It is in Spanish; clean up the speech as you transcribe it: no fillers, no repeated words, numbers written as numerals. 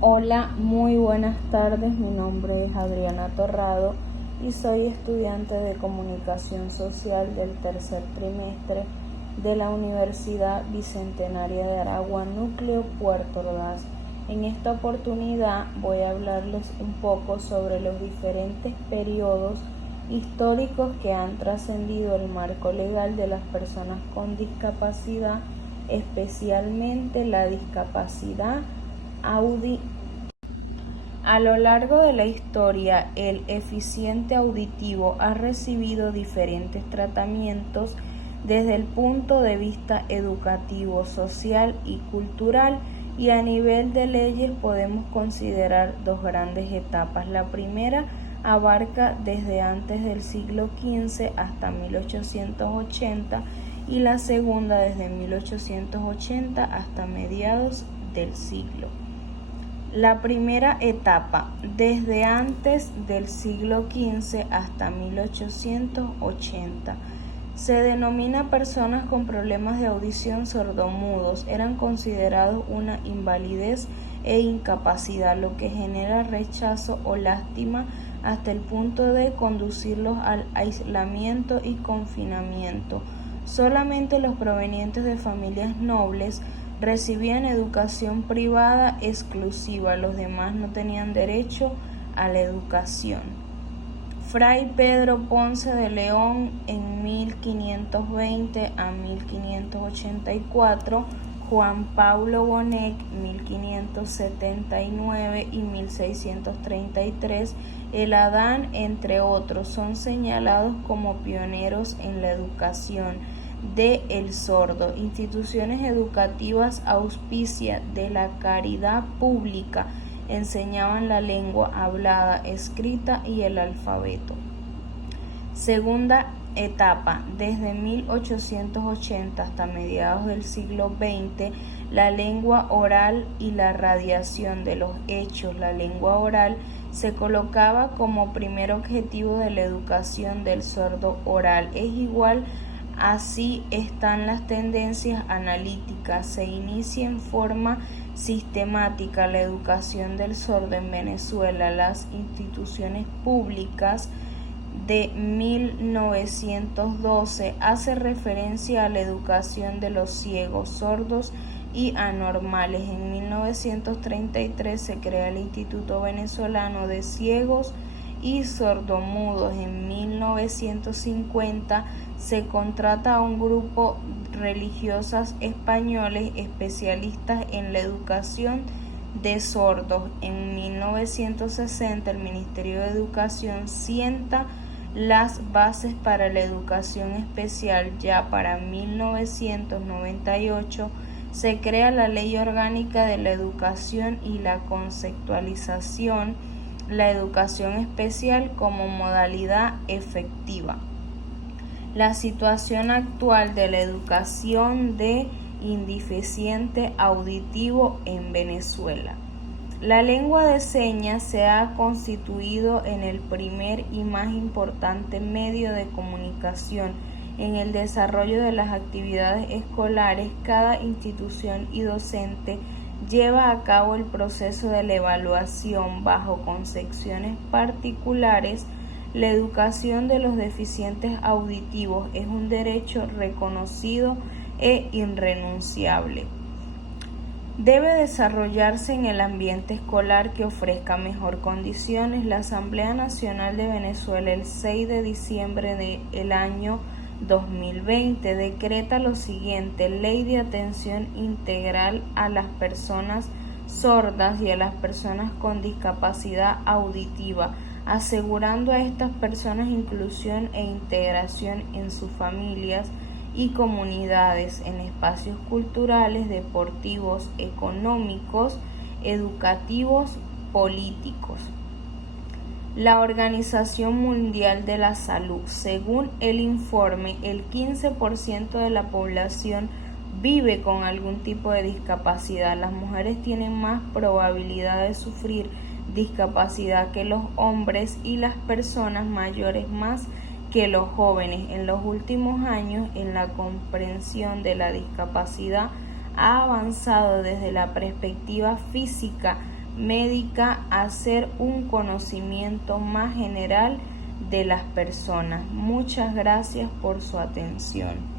Hola, muy buenas tardes. Mi nombre es Adriana Torrado y soy estudiante de Comunicación Social del tercer trimestre de la Universidad Bicentenaria de Aragua, Núcleo Puerto Ordaz. En esta oportunidad voy a hablarles un poco sobre los diferentes periodos históricos que han trascendido el marco legal de las personas con discapacidad, especialmente la discapacidad auditiva. A lo largo de la historia, el eficiente auditivo ha recibido diferentes tratamientos desde el punto de vista educativo, social y cultural, y a nivel de leyes podemos considerar dos grandes etapas. La primera abarca desde antes del siglo XV hasta 1880 y la segunda desde 1880 hasta mediados del siglo. La primera etapa, desde antes del siglo XV hasta 1880, se denomina personas con problemas de audición sordomudos. Eran considerados una invalidez e incapacidad, lo que genera rechazo o lástima hasta el punto de conducirlos al aislamiento y confinamiento. Solamente los provenientes de familias nobles recibían educación privada exclusiva, los demás no tenían derecho a la educación. Fray Pedro Ponce de León en 1520 a 1584, Juan Pablo Bonet 1579 y 1633, el Adán, entre otros, son señalados como pioneros en la educación de el sordo. Instituciones educativas auspicia de la caridad pública enseñaban la lengua hablada, escrita y el alfabeto. Segunda etapa, desde 1880 hasta mediados del siglo XX, la lengua oral y la radiación de los hechos. La lengua oral se colocaba como primer objetivo de la educación del sordo oral. Es igual. Así están las tendencias analíticas. Se inicia en forma sistemática la educación del sordo en Venezuela. Las instituciones públicas de 1912 hace referencia a la educación de los ciegos, sordos y anormales. En 1933 se crea el Instituto Venezolano de Ciegos y Sordomudos. En 1950 se contrata a un grupo religiosas españoles especialistas en la educación de sordos. En 1960 el Ministerio de Educación sienta las bases para la educación especial. Ya para 1998 se crea la Ley Orgánica de la Educación y la conceptualización la educación especial como modalidad efectiva. La situación actual de la educación de indeficiente auditivo en Venezuela. La lengua de señas se ha constituido en el primer y más importante medio de comunicación en el desarrollo de las actividades escolares. Cada institución y docente lleva a cabo el proceso de la evaluación bajo concepciones particulares. La educación de los deficientes auditivos es un derecho reconocido e irrenunciable. Debe desarrollarse en el ambiente escolar que ofrezca mejor condiciones. La Asamblea Nacional de Venezuela, el 6 de diciembre del año 2020, decreta lo siguiente: Ley de Atención Integral a las personas sordas y a las personas con discapacidad auditiva, asegurando a estas personas inclusión e integración en sus familias y comunidades, en espacios culturales, deportivos, económicos, educativos, políticos. La Organización Mundial de la Salud, según el informe, el 15% de la población vive con algún tipo de discapacidad. Las mujeres tienen más probabilidad de sufrir discapacidad que los hombres y las personas mayores más que los jóvenes. En los últimos años, en la comprensión de la discapacidad ha avanzado desde la perspectiva física médica hacer un conocimiento más general de las personas. Muchas gracias por su atención.